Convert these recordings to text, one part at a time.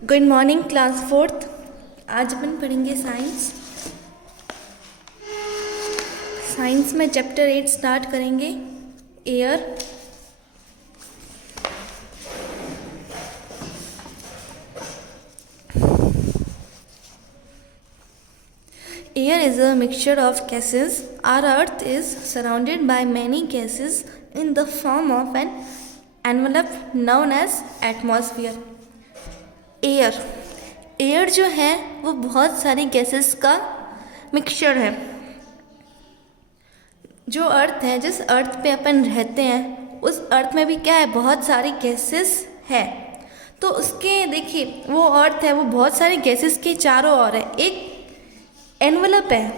Good morning class fourth. आज अपन पढ़ेंगे science में चैप्टर 8 स्टार्ट करेंगे। Air. Air is a mixture of gases. Our earth is surrounded by many gases in the form of an envelope known as atmosphere. Air जो है वो बहुत सारी gases का मिक्सचर है। जो अर्थ है, जिस अर्थ पे अपन रहते हैं, उस अर्थ में भी क्या है, बहुत सारी गैसेस है। तो उसके देखिए, वो अर्थ है वो बहुत सारी गैसेस के चारों ओर है। एक एनवलप है,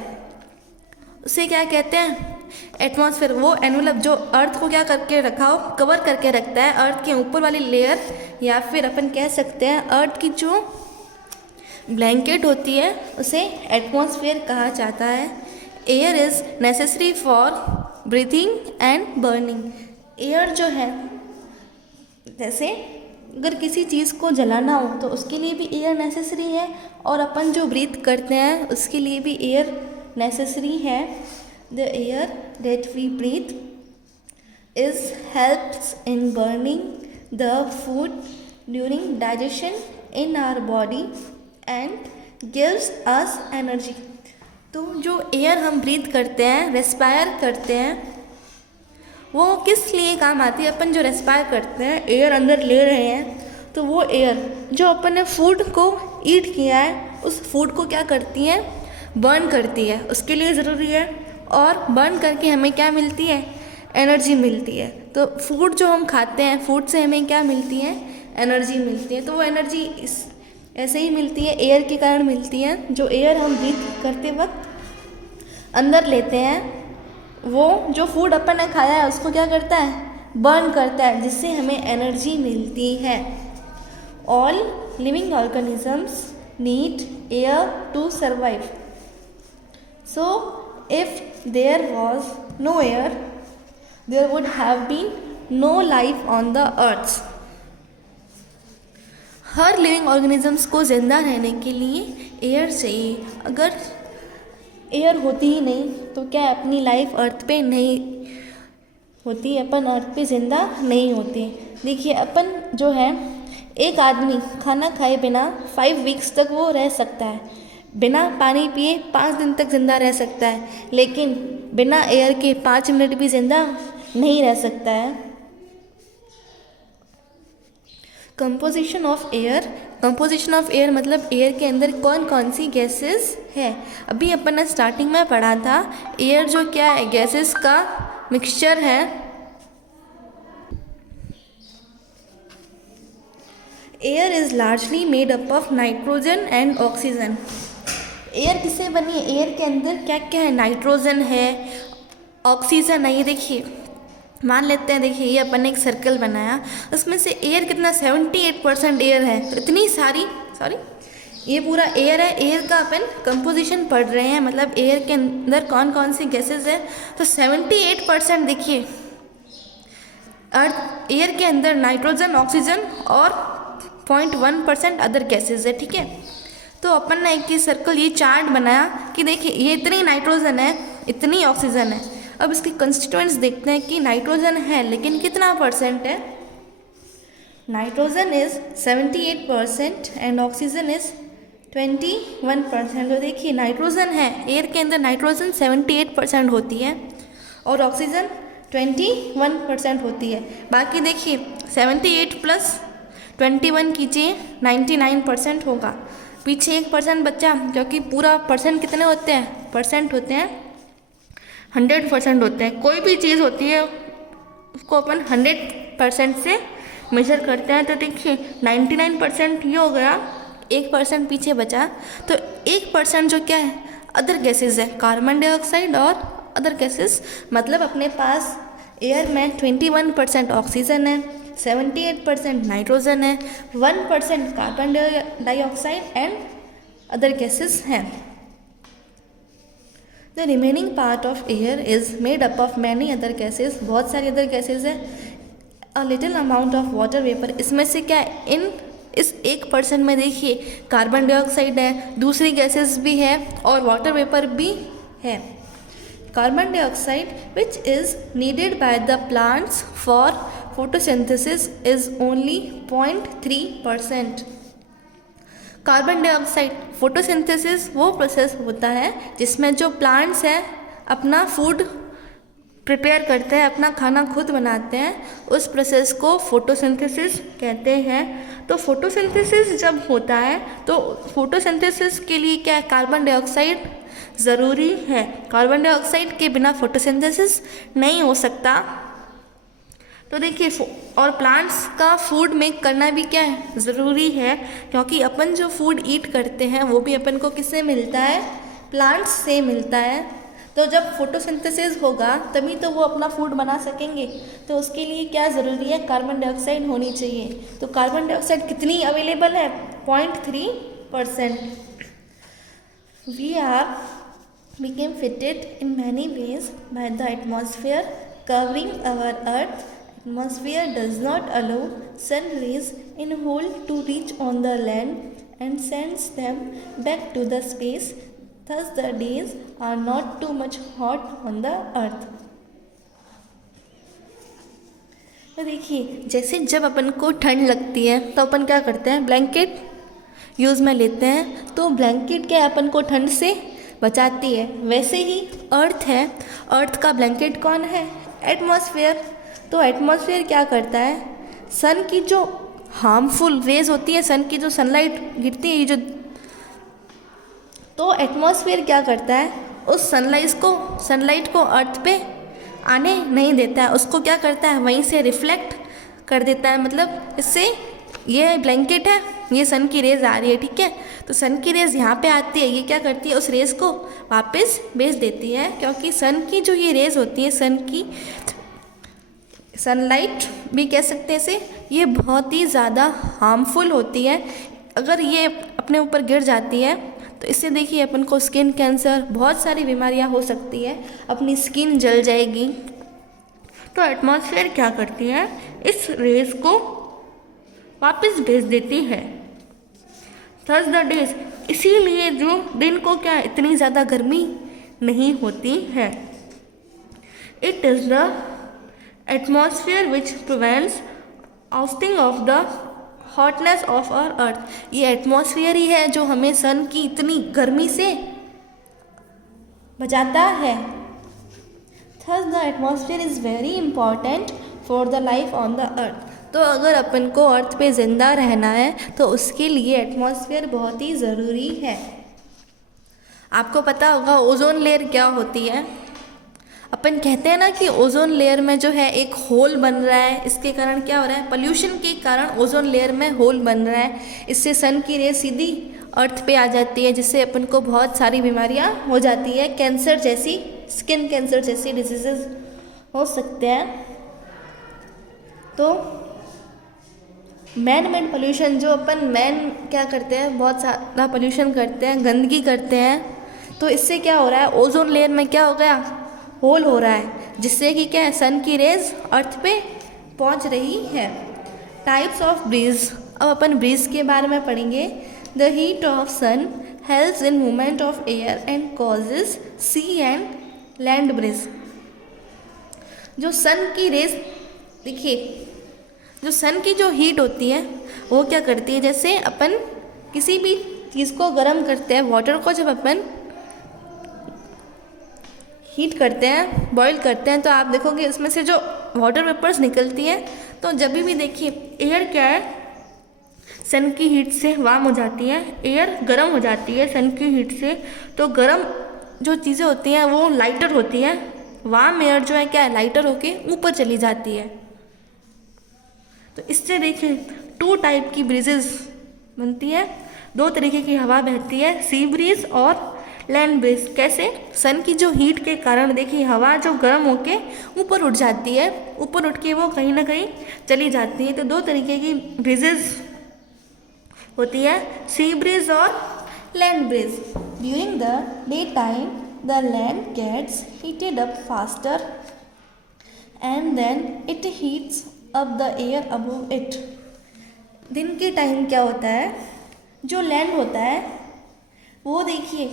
उसे क्या कहते हैं, एटमॉस्फेयर। वो एनवलप जो अर्थ को क्या करके रखा हो, कवर करके रखता है। अर्थ के ऊपर वाली लेयर, या फिर अपन कह सकते हैं अर्थ की जो ब्लैंकेट होती है, उसे एटमॉस्फेयर कहा जाता है। Air is necessary for breathing and burning. Air जो है, जैसे अगर किसी चीज़ को जलाना हो तो उसके लिए भी एयर नेसेसरी है, और अपन जो ब्रीथ करते हैं उसके लिए भी एयर नेसेसरी है। The air that we breathe is helps in burning the food during digestion in our body and gives us energy. तो जो एयर हम ब्रीथ करते हैं, रेस्पायर करते हैं, वो किस लिए काम आती है। अपन जो रेस्पायर करते हैं, एयर अंदर ले रहे हैं, तो वो एयर जो अपन ने फूड को ईट किया है, उस फूड को क्या करती है, बर्न करती है, उसके लिए ज़रूरी है। और बर्न करके हमें क्या मिलती है, एनर्जी मिलती है। तो फूड जो हम खाते हैं, फूड से हमें क्या मिलती है, एनर्जी मिलती है। तो वो एनर्जी ऐसे ही मिलती है, एयर के कारण मिलती है। जो एयर हम ब्रीथ करते वक्त अंदर लेते हैं, वो जो फूड अपन ने खाया है उसको क्या करता है, बर्न करता है, जिससे हमें एनर्जी मिलती है। All living organisms need air to survive. So if there was no air, there would have been no life on the earth. हर लिविंग ऑर्गेनिजम्स को ज़िंदा रहने के लिए एयर चाहिए। अगर एयर होती ही नहीं तो क्या अपनी लाइफ अर्थ पे नहीं होती, अपन अर्थ पे ज़िंदा नहीं होते। देखिए, अपन जो है, एक आदमी खाना खाए बिना 5 वीक्स तक वो रह सकता है, बिना पानी पिए 5 दिन तक ज़िंदा रह सकता है, लेकिन बिना एयर के 5 मिनट भी ज़िंदा नहीं रह सकता है। कंपोजिशन ऑफ एयर मतलब एयर के अंदर कौन कौन सी गैसेस है। अभी अपन ने स्टार्टिंग में पढ़ा था, एयर जो क्या है, गैसेस का मिक्सचर है। Air is largely made up of nitrogen and oxygen. Air किससे बनी है, एयर के अंदर क्या क्या है, नाइट्रोजन है, ऑक्सीजन है। ये देखिए, मान लेते हैं, देखिए ये अपन ने एक सर्कल बनाया, उसमें से एयर कितना, 78% एयर है। तो इतनी सारी ये पूरा एयर है। एयर का अपन कंपोजिशन पढ़ रहे हैं, मतलब एयर के अंदर कौन कौन सी गैसेस है। तो 78% देखिए, अर्थ एयर के अंदर नाइट्रोजन, ऑक्सीजन और 0.1% अदर गैसेस है। ठीक है, तो अपन ने एक सर्कल, ये चार्ट बनाया कि देखिए ये इतनी नाइट्रोजन है, इतनी ऑक्सीजन है। अब इसके कंस्टिट्यूएंट्स देखते हैं कि नाइट्रोजन है लेकिन कितना परसेंट है। Nitrogen is 78% and oxygen is 21%। तो देखिए, नाइट्रोजन है, एयर के अंदर नाइट्रोजन 78% होती है और ऑक्सीजन 21% होती है। बाकी देखिए, 78 + 21 कीजिए, 99% होगा। पीछे 1% बचा, क्योंकि पूरा परसेंट कितने होते हैं, परसेंट होते हैं 100% होते हैं। कोई भी चीज़ होती है उसको अपन 100% से मेजर करते हैं। तो देखिए 99% ये हो गया, 1% पीछे बचा। तो 1% जो क्या है, अदर गैसेस है, कार्बन डाइऑक्साइड और अदर गैसेस। मतलब अपने पास एयर में 21% ऑक्सीजन है, 78% नाइट्रोजन है, 1% carbon dioxide and other gases हैं। The remaining part of air is made up of many other gases। बहुत सारी अदर गैसेज है। A little amount of water vapor, इसमें से क्या है, इन इस 1% में देखिए कार्बन डाइऑक्साइड है, दूसरी गैसेस भी है और वाटर वेपर भी है। Carbon dioxide which is needed by the plants for photosynthesis is only 0.3%। Carbon dioxide photosynthesis वो प्रोसेस होता है जिसमें जो प्लांट्स हैं अपना फूड प्रिपेयर करते हैं, अपना खाना खुद बनाते हैं, उस प्रोसेस को फोटोसिंथेसिस कहते हैं। तो फोटोसिंथेसिस जब होता है तो फोटोसिंथेसिस के लिए क्या है, कार्बन डाइऑक्साइड ज़रूरी है। कार्बन डाइऑक्साइड के बिना फोटोसिंथेसिस नहीं हो सकता। तो देखिए और प्लांट्स का फूड मेक करना भी क्या है, ज़रूरी है, क्योंकि अपन जो फूड ईट करते हैं वो भी अपन को किससे मिलता है, प्लांट्स से मिलता है। तो जब फोटोसिंथेसिस होगा तभी तो वो अपना फूड बना सकेंगे। तो उसके लिए क्या ज़रूरी है, कार्बन डाइऑक्साइड होनी चाहिए। तो कार्बन डाइऑक्साइड कितनी अवेलेबल है, 0.3%। We are became fitted in many ways by the atmosphere covering our earth. Atmosphere does not allow sun rays in whole to reach on the land and sends them back to the space. Thus the days are not too much hot on the earth. तो देखिए जैसे जब अपन को ठंड लगती है तो अपन क्या करते हैं, ब्लैंकेट यूज़ में लेते हैं। तो ब्लैंकेट क्या अपन को ठंड से बचाती है। वैसे ही अर्थ है, अर्थ का ब्लैंकेट कौन है, एटमॉस्फेयर। तो एटमॉस्फेयर क्या करता है, सन की जो हार्मफुल रेज होती है, सन की जो सनलाइट गिरती है, जो तो एटमॉस्फेयर क्या करता है, उस सनलाइट को अर्थ पे आने नहीं देता है, उसको क्या करता है, वहीं से रिफ्लेक्ट कर देता है। मतलब इससे ये ब्लैंकेट है, ये सन की रेज़ आ रही है, ठीक है, तो सन की रेज़ यहाँ पे आती है, ये क्या करती है, उस रेज़ को वापस भेज देती है। क्योंकि सन की जो ये रेज़ होती है, सन की सनलाइट भी कह सकते हैं इसे, ये बहुत ही ज़्यादा हार्मफुल होती है। अगर ये अपने ऊपर गिर जाती है तो इससे देखिए अपन को स्किन कैंसर, बहुत सारी बीमारियाँ हो सकती है, अपनी स्किन जल जाएगी। तो एटमॉस्फेयर क्या करती है, इस रेज़ को वापस भेज देती है। थर्स द डेज, इसीलिए जो दिन को क्या इतनी ज़्यादा गर्मी नहीं होती है। It is the atmosphere which prevents ousting of the hotness of our earth. ये एटमॉस्फेयर ही है जो हमें सन की इतनी गर्मी से बचाता है। Thus the atmosphere is very important for the life on the earth. तो अगर अपन को अर्थ पे ज़िंदा रहना है तो उसके लिए एटमॉस्फेयर बहुत ही ज़रूरी है। आपको पता होगा ओजोन लेयर क्या होती है। अपन कहते हैं ना कि ओजोन लेयर में जो है एक होल बन रहा है, इसके कारण क्या हो रहा है, पोल्यूशन के कारण ओजोन लेयर में होल बन रहा है। इससे सन की रेज सीधी अर्थ पे आ जाती है, जिससे अपन को बहुत सारी बीमारियां हो जाती है, कैंसर जैसी, स्किन कैंसर जैसी डिजीजेस हो सकते हैं। तो मैन मेड पोल्यूशन, जो अपन मैन क्या करते हैं, बहुत ज़्यादा पोल्यूशन करते हैं, गंदगी करते हैं, तो इससे क्या हो रहा है, ओजोन लेयर में क्या हो गया, होल हो रहा है, जिससे कि क्या है, सन की रेज अर्थ पे पहुंच रही है। टाइप्स ऑफ ब्रीज, अब अपन ब्रीज के बारे में पढ़ेंगे। The heat of sun helps in movement of air and causes sea and land breeze. जो सन की रेज, देखिए जो सन की जो हीट होती है वो क्या करती है, जैसे अपन किसी भी चीज़ को गर्म करते हैं, वाटर को जब अपन हीट करते हैं, बॉईल करते हैं, तो आप देखोगे उसमें से जो वाटर वेपर्स निकलती है। तो जब भी देखिए एयर क्या है, सन की हीट से वार्म हो जाती है, एयर गर्म हो जाती है सन की हीट से। तो गर्म जो चीज़ें होती हैं वो लाइटर होती है, वार्म एयर जो है क्या है, लाइटर होके ऊपर चली जाती है। तो इससे देखिए 2 टाइप की ब्रीजेस बनती है, 2 तरीके की हवा बहती है, सी ब्रीज और लैंड ब्रीज। कैसे, सन की जो हीट के कारण देखिए हवा जो गर्म होके ऊपर उठ जाती है, ऊपर उठ के वो कहीं ना कहीं चली जाती है। तो 2 तरीके की ब्रीजेस होती है, सी ब्रीज और land breeze. During the daytime the land gets heated up faster and then it heats up the air above it. दिन के टाइम क्या होता है, जो लैंड होता है वो देखिए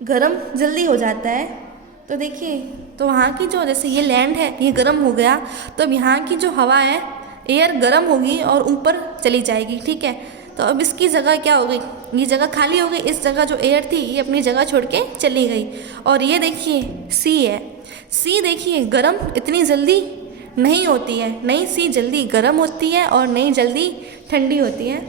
गर्म जल्दी हो जाता है। तो देखिए, तो वहाँ की जो, जैसे ये लैंड है ये गर्म हो गया, तो अब यहाँ की जो हवा है एयर गर्म होगी और ऊपर चली जाएगी, ठीक है। तो अब इसकी जगह क्या हो गई, ये जगह खाली हो गई, इस जगह जो एयर थी ये अपनी जगह छोड़ के चली गई। और ये देखिए सी है, सी देखिए गर्म इतनी जल्दी नहीं होती है, नहीं सी जल्दी गर्म होती है और नहीं जल्दी ठंडी होती है।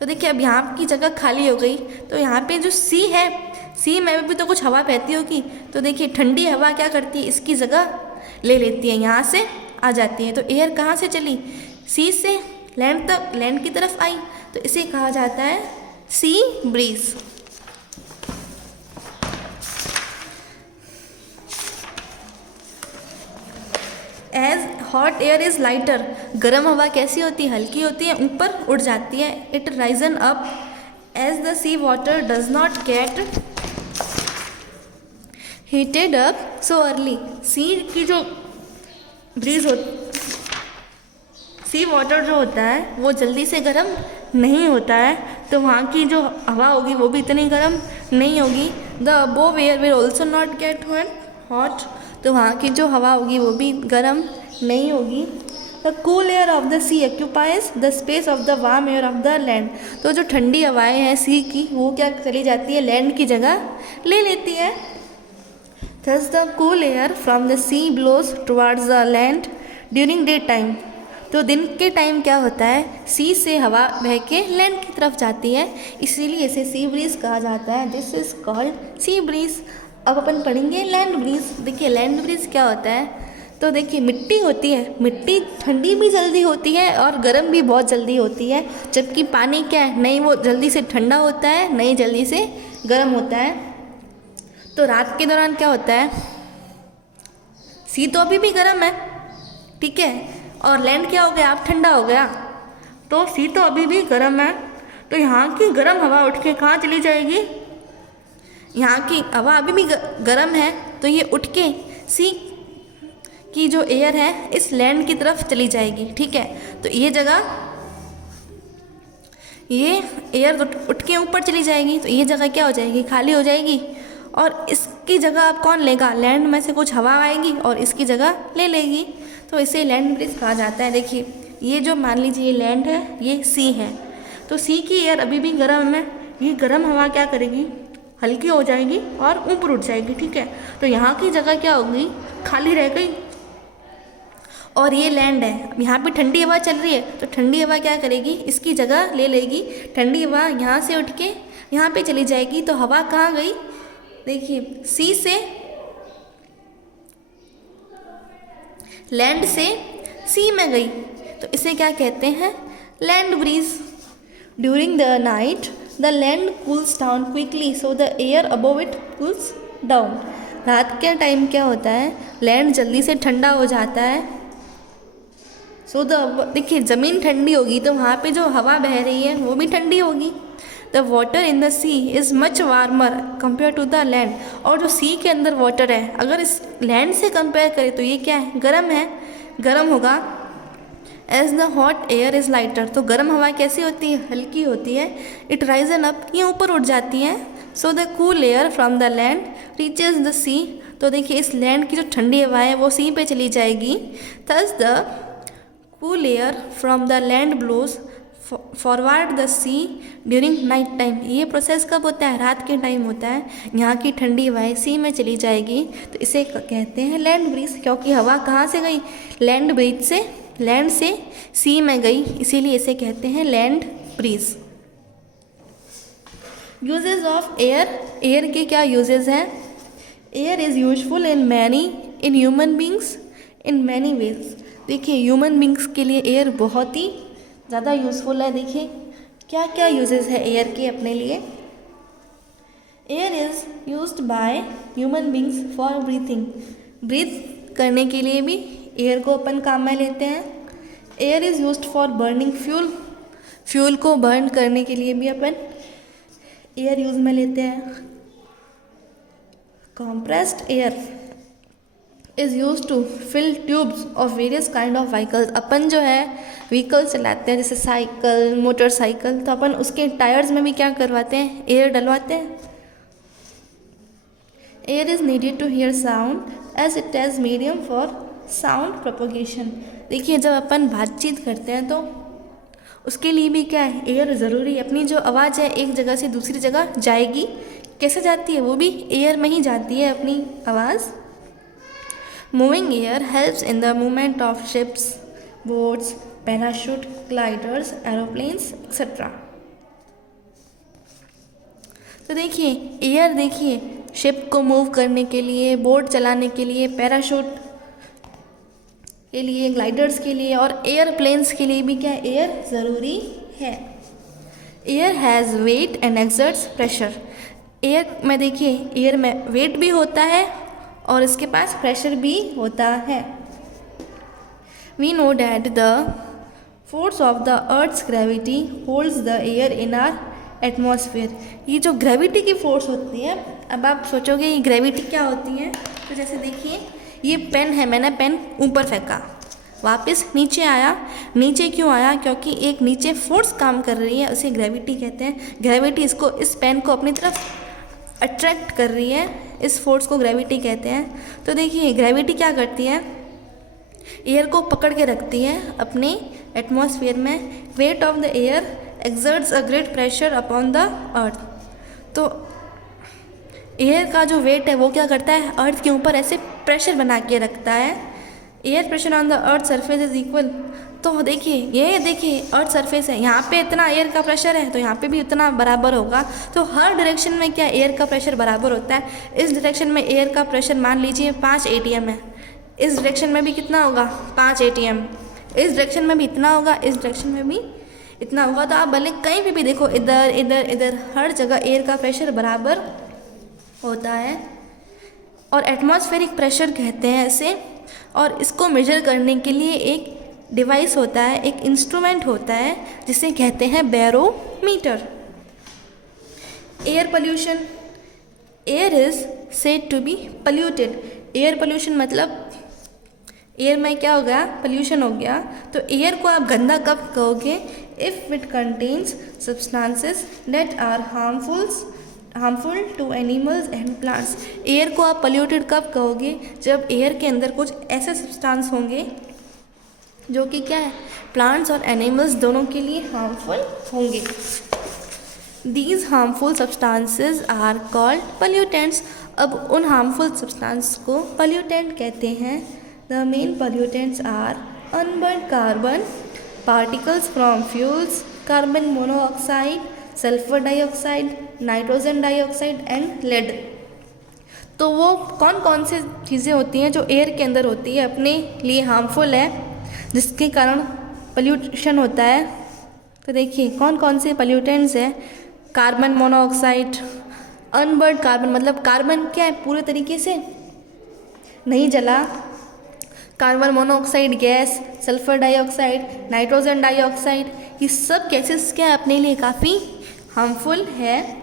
तो देखिए अब यहाँ की जगह खाली हो गई, तो यहाँ पे जो सी है, सी में भी तो कुछ हवा बहती होगी, तो देखिए ठंडी हवा क्या करती है, इसकी जगह ले लेती है, यहाँ से आ जाती है। तो एयर कहाँ से चली, सी से लैंड तक, लैंड की तरफ आई, तो इसे कहा जाता है sea breeze. As hot air is lighter, गर्म हवा कैसी होती है, हल्की होती है, ऊपर उड़ जाती है। It risen up as the sea water does not get heated up so early. Sea की जो ब्रीज हो, सी वाटर जो होता है वो जल्दी से गर्म नहीं होता है, तो वहाँ की जो हवा होगी वो भी इतनी गर्म नहीं होगी। The above air will also not get hot, तो वहाँ की जो हवा होगी वो भी गर्म नहीं होगी। The cool air of the sea occupies the space of the warm air of the land, तो जो ठंडी हवाएं हैं सी की वो क्या चली जाती है, लैंड की जगह ले लेती है। Thus the cool air from the sea blows towards the land during day time, तो दिन के टाइम क्या होता है, सी से हवा बह के लैंड की तरफ जाती है, इसीलिए इसे सी ब्रीज कहा जाता है। This is called sea breeze. अब अपन पढ़ेंगे लैंड ब्रीज। देखिए लैंड ब्रीज क्या होता है, तो देखिए मिट्टी होती है, मिट्टी ठंडी भी जल्दी होती है और गर्म भी बहुत जल्दी होती है, जबकि पानी क्या है, नहीं वो जल्दी से ठंडा होता है नहीं जल्दी से गर्म होता है। तो रात के दौरान क्या होता है, सी तो अभी भी गर्म है, ठीक है, और लैंड क्या हो गया, आप ठंडा हो गया, तो सी तो अभी भी गर्म है, तो यहाँ की गर्म हवा उठ के कहाँ चली जाएगी, यहाँ की हवा अभी भी गर्म है, तो ये उठ के सी की जो एयर है इस लैंड की तरफ चली जाएगी, ठीक है। तो ये जगह, ये एयर उठ के ऊपर चली जाएगी, तो ये जगह क्या हो जाएगी, खाली हो जाएगी, और इसकी जगह अब कौन लेगा, लैंड में से कुछ हवा आएगी और इसकी जगह ले लेगी, तो इसे लैंड ब्रीज कहा जाता है। देखिए ये जो मान लीजिए ये लैंड है, ये सी है, तो सी की एयर अभी भी गर्म है, ये गर्म हवा क्या करेगी, हल्की हो जाएगी और ऊपर उठ जाएगी, ठीक है। तो यहाँ की जगह क्या होगी, खाली रह गई, और ये लैंड है, यहाँ पे ठंडी हवा चल रही है, तो ठंडी हवा क्या करेगी, इसकी जगह ले लेगी, ठंडी हवा यहाँ से उठ के यहाँ पे चली जाएगी, तो हवा कहाँ गई, देखिए सी से, लैंड से सी में गई, तो इसे क्या कहते हैं, land breeze. During the night the land cools down quickly so the air above it cools down, रात के टाइम क्या होता है, लैंड जल्दी से ठंडा हो जाता है, सो देखिए ज़मीन ठंडी होगी तो वहाँ पे जो हवा बह रही है वो भी ठंडी होगी। The water in the sea is much warmer compare to the land, और जो सी के अंदर वाटर है अगर इस लैंड से कंपेयर करें तो ये क्या है, गर्म है, गर्म होगा। As the hot air is lighter, तो गर्म हवा कैसी होती है, हल्की होती है। इट राइजन अप, ये ऊपर उठ जाती है। So the cool air from the land reaches the sea, तो देखिए इस लैंड की जो ठंडी हवा है वो सी पे चली जाएगी। Thus the cool air from the land blows forward the sea during night time, ये प्रोसेस कब होता है, रात के टाइम होता है। यहाँ की ठंडी हवाएं सी में चली जाएगी, तो इसे कहते हैं लैंड ब्रीज, क्योंकि हवा कहाँ से गई, लैंड ब्रीज से, लैंड से सी में गई, इसीलिए इसे कहते हैं land breeze. Uses of air, air के क्या यूजेज हैं, air is useful in human beings in many ways. देखिए ह्यूमन बींग्स के लिए एयर बहुत ही ज़्यादा यूज़फुल है। देखिए क्या क्या यूजेस है एयर के अपने लिए। Air is used by human beings for breathing, breathe करने के लिए भी एयर को अपन काम में लेते हैं। Air is used for burning fuel, fuel को बर्न करने के लिए भी अपन एयर यूज़ में लेते हैं। Compressed air is use to fill tubes of various kind of vehicles, अपन जो है व्हीकल चलाते हैं जैसे साइकिल, मोटरसाइकिल, तो अपन उसके टायर्स में भी क्या करवाते हैं, एयर डलवाते हैं। Air is needed to hear sound as it has medium for sound propagation. देखिए जब अपन बातचीत करते हैं तो उसके लिए भी क्या है, एयर ज़रूरी है। अपनी जो आवाज़ है एक जगह से दूसरी जगह जाएगी, कैसे जाती है, वो भी एयर में ही जाती है अपनी आवाज़। Moving air helps in the movement of ships, boats, parachute, gliders, aeroplanes etcetera. तो देखिए एयर, देखिए शिप को मूव करने के लिए, बोट चलाने के लिए, पैराशूट के लिए, ग्लाइडर्स के लिए और एयरप्लेन्स के लिए भी क्या एयर ज़रूरी है। Air has wait and exerts pressure. Air में देखिए, एयर में वेट भी होता है और इसके पास प्रेशर भी होता है। We know that the force of the earth's gravity holds the air in our atmosphere. ये जो ग्रेविटी की फोर्स होती है, अब आप सोचोगे ये ग्रेविटी क्या होती है, तो जैसे देखिए ये पेन है, मैंने पेन ऊपर फेंका, वापस नीचे आया। नीचे क्यों आया, क्योंकि एक नीचे फोर्स काम कर रही है, उसे ग्रेविटी कहते हैं। ग्रेविटी इसको, इस पेन को अपनी तरफ अट्रैक्ट कर रही है, इस फोर्स को ग्रेविटी कहते हैं। तो देखिए ग्रेविटी क्या करती है, एयर को पकड़ के रखती है अपने एटमॉस्फेयर में। Weight of the air exerts a great pressure upon the earth. तो एयर का जो वेट है वो क्या करता है, अर्थ के ऊपर ऐसे प्रेशर बना के रखता है। Air pressure on the earth surface is equal. तो देखिए, ये देखिए अर्थ सरफेस है, यहाँ पे इतना एयर का प्रेशर है तो यहाँ पे भी उतना बराबर होगा। तो हर डायरेक्शन में क्या एयर का प्रेशर बराबर होता है। इस डायरेक्शन में एयर का प्रेशर मान लीजिए 5 ATM है, इस डायरेक्शन में भी कितना होगा 5 ATM, इस डायरेक्शन में भी इतना होगा, इस डायरेक्शन में भी इतना होगा। तो आप भले कहीं पे भी देखो, इधर इधर इधर, हर जगह एयर का प्रेशर बराबर होता है। और एटमॉस्फेरिक प्रेशर कहते हैं इसे। और इसको मेजर करने के लिए एक डिवाइस होता है, एक इंस्ट्रूमेंट होता है जिसे कहते हैं barometer. Air pollution, air is said to be polluted. Air pollution मतलब एयर में क्या हो गया, पोल्यूशन हो गया। तो एयर को आप गंदा कब कहोगे, if it contains substances that are harmful to animals and plants. Air को आप पोल्यूटेड कब कहोगे, जब एयर के अंदर कुछ ऐसे सब्सटेंस होंगे जो कि क्या है, प्लांट्स और एनिमल्स दोनों के लिए हार्मफुल होंगे। These harmful substances are called pollutants. अब उन हार्मफुल सब्सटेंस को पोल्यूटेंट कहते हैं। The main pollutants are unburned carbon, particles from fuels, carbon monoxide, sulphur dioxide, nitrogen dioxide and lead. तो वो कौन कौन से चीज़ें होती हैं जो एयर के अंदर होती है, अपने लिए हार्मफुल है, जिसके कारण पोल्यूशन होता है। तो देखिए कौन कौन से पोल्यूटेंट्स हैं, कार्बन मोनोऑक्साइड, अनबर्न्ड कार्बन मतलब कार्बन क्या है, पूरे तरीके से नहीं जला, carbon monoxide gas, sulphur dioxide, nitrogen dioxide, ये सब गैसेस क्या है, अपने लिए काफ़ी हार्मफुल है।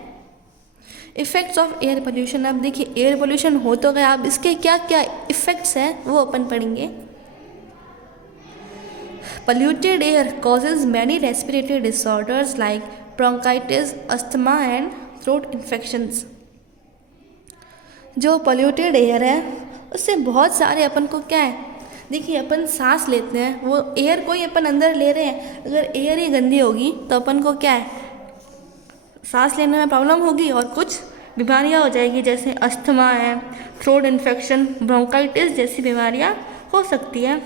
इफ़ेक्ट्स ऑफ एयर पोल्यूशन, अब देखिए एयर पोल्यूशन हो तो गया, अब इसके क्या क्या इफ़ेक्ट्स हैं वो अपन पढ़ेंगे। Polluted air causes many respiratory disorders like bronchitis, asthma and throat infections। जो polluted air है उससे बहुत सारे अपन को क्या है, देखिए अपन सांस लेते हैं, वो एयर को ही अपन अंदर ले रहे हैं। अगर एयर ही गंदी होगी तो अपन को क्या है, सांस लेने में प्रॉब्लम होगी और कुछ बीमारियां हो जाएगी, जैसे अस्थमा है, थ्रोट इन्फेक्शन, ब्रोंकाइटिस जैसी बीमारियां हो सकती है।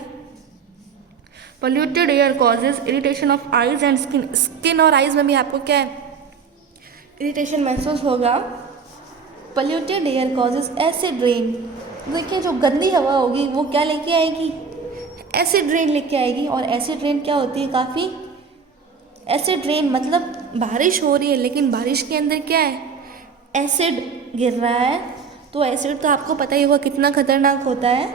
Polluted air causes irritation of eyes and skin. Skin और आइज में भी आपको क्या है, इरिटेशन महसूस होगा। Polluted air causes acid rain. देखिए जो गंदी हवा होगी वो क्या लेके आएगी, एसिड रेन लेके आएगी। और एसिड रेन क्या होती है, काफ़ी एसिड रेन मतलब बारिश हो रही है लेकिन बारिश के अंदर क्या है, एसिड गिर रहा है। तो एसिड तो आपको पता ही होगा कितना खतरनाक होता है।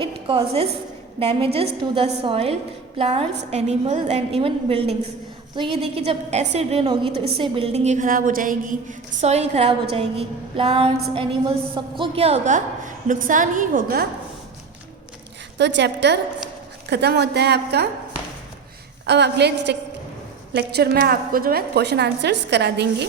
It causes damages to the soil, plants, animals and even buildings. तो ये देखिए जब एसिड रेन होगी तो इससे बिल्डिंगें ख़राब हो जाएगी, सॉइल ख़राब हो जाएगी, प्लांट्स, एनिमल्स सबको क्या होगा, नुकसान ही होगा। तो चैप्टर ख़त्म होता है आपका। अब अगले लेक्चर में आपको जो है क्वेश्चन आंसर्स करा देंगे।